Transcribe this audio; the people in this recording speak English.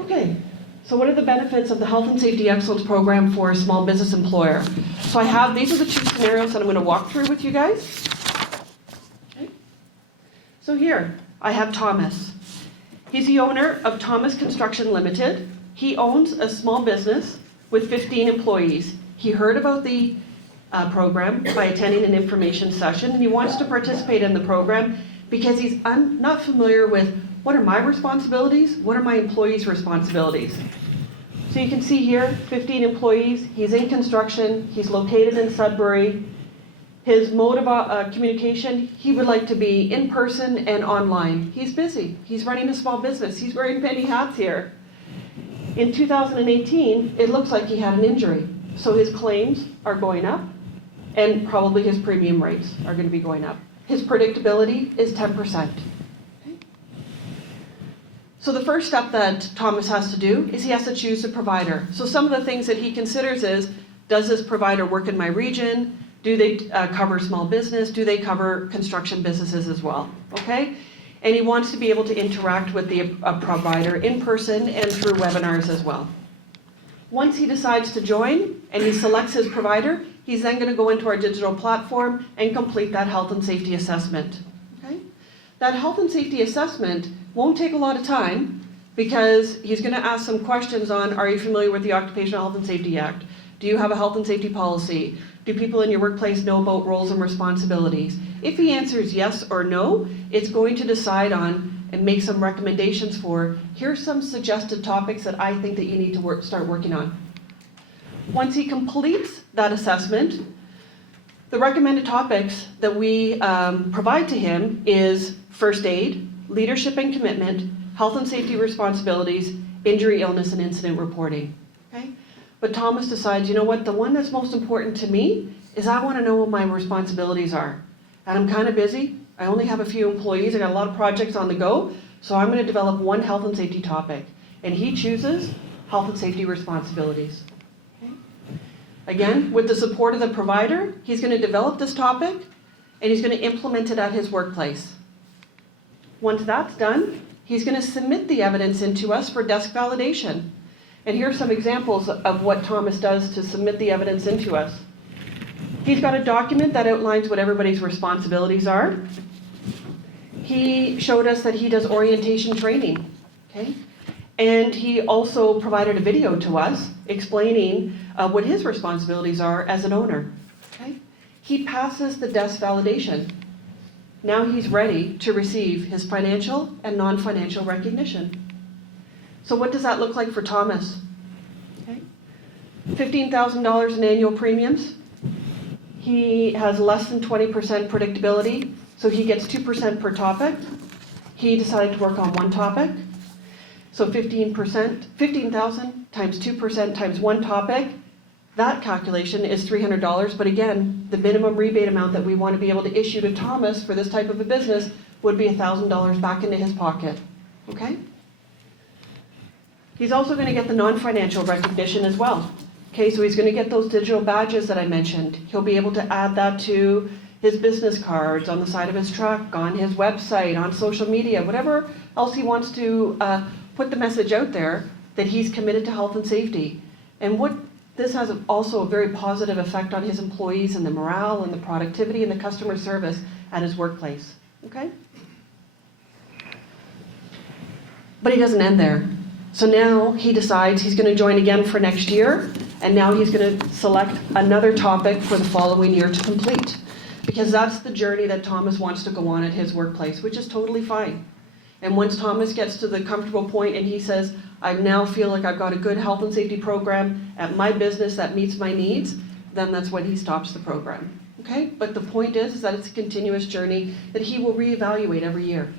Okay, so what are the benefits of the Health and Safety Excellence Program for a small business employer? So these are the two scenarios that I'm going to walk through with you guys. Okay. So here, I have Thomas. He's the owner of Thomas Construction Limited. He owns a small business with 15 employees. He heard about the program by attending an information session, and he wants to participate in the program because he's not familiar with what are my responsibilities, what are my employees' responsibilities. So you can see here, 15 employees, he's in construction, he's located in Sudbury. His mode of communication, he would like to be in person and online. He's busy, he's running a small business, he's wearing many hats here. In 2018, it looks like he had an injury. So his claims are going up, and probably his premium rates are going to be going up. His predictability is 10%. Okay. So the first step that Thomas has to do is he has to choose a provider. So some of the things that he considers is, does this provider work in my region? Do they cover small business? Do they cover construction businesses as well? Okay? And he wants to be able to interact with the provider in person and through webinars as well. Once he decides to join and he selects his provider, he's then going to go into our digital platform and complete that health and safety assessment. Okay? That health and safety assessment won't take a lot of time because he's going to ask some questions on, are you familiar with the Occupational Health and Safety Act? Do you have a health and safety policy? Do people in your workplace know about roles and responsibilities? If he answers yes or no, it's going to decide on and make some recommendations for, here's some suggested topics that I think that you need to start working on. Once he completes that assessment, the recommended topics that we provide to him is first aid, leadership and commitment, health and safety responsibilities, injury, illness, and incident reporting. Okay? But Thomas decides, you know what, the one that's most important to me is I want to know what my responsibilities are. And I'm kind of busy. I only have a few employees. I got a lot of projects on the go. So I'm going to develop one health and safety topic. And he chooses health and safety responsibilities. Okay? Again, with the support of the provider, he's going to develop this topic and he's going to implement it at his workplace. Once that's done, he's going to submit the evidence into us for desk validation. And here are some examples of what Thomas does to submit the evidence into us. He's got a document that outlines what everybody's responsibilities are. He showed us that he does orientation training, okay? And he also provided a video to us explaining what his responsibilities are as an owner, okay? He passes the desk validation. Now he's ready to receive his financial and non-financial recognition. So what does that look like for Thomas? Okay. $15,000 in annual premiums. He has less than 20% predictability, so he gets 2% per topic. He decided to work on one topic. So 15,000 times 2% times one topic, that calculation is $300. But again, the minimum rebate amount that we want to be able to issue to Thomas for this type of a business would be $1,000 back into his pocket. Okay? He's also going to get the non-financial recognition as well. Okay, so he's going to get those digital badges that I mentioned. He'll be able to add that to his business cards, on the side of his truck, on his website, on social media, whatever else he wants to put the message out there that he's committed to health and safety. And what this has also a very positive effect on his employees and the morale and the productivity and the customer service at his workplace. Okay? But he doesn't end there. So now he decides he's going to join again for next year, and now he's going to select another topic for the following year to complete. Because that's the journey that Thomas wants to go on at his workplace, which is totally fine. And once Thomas gets to the comfortable point and he says, I now feel like I've got a good health and safety program at my business that meets my needs, then that's when he stops the program. Okay? But the point is that it's a continuous journey that he will reevaluate every year.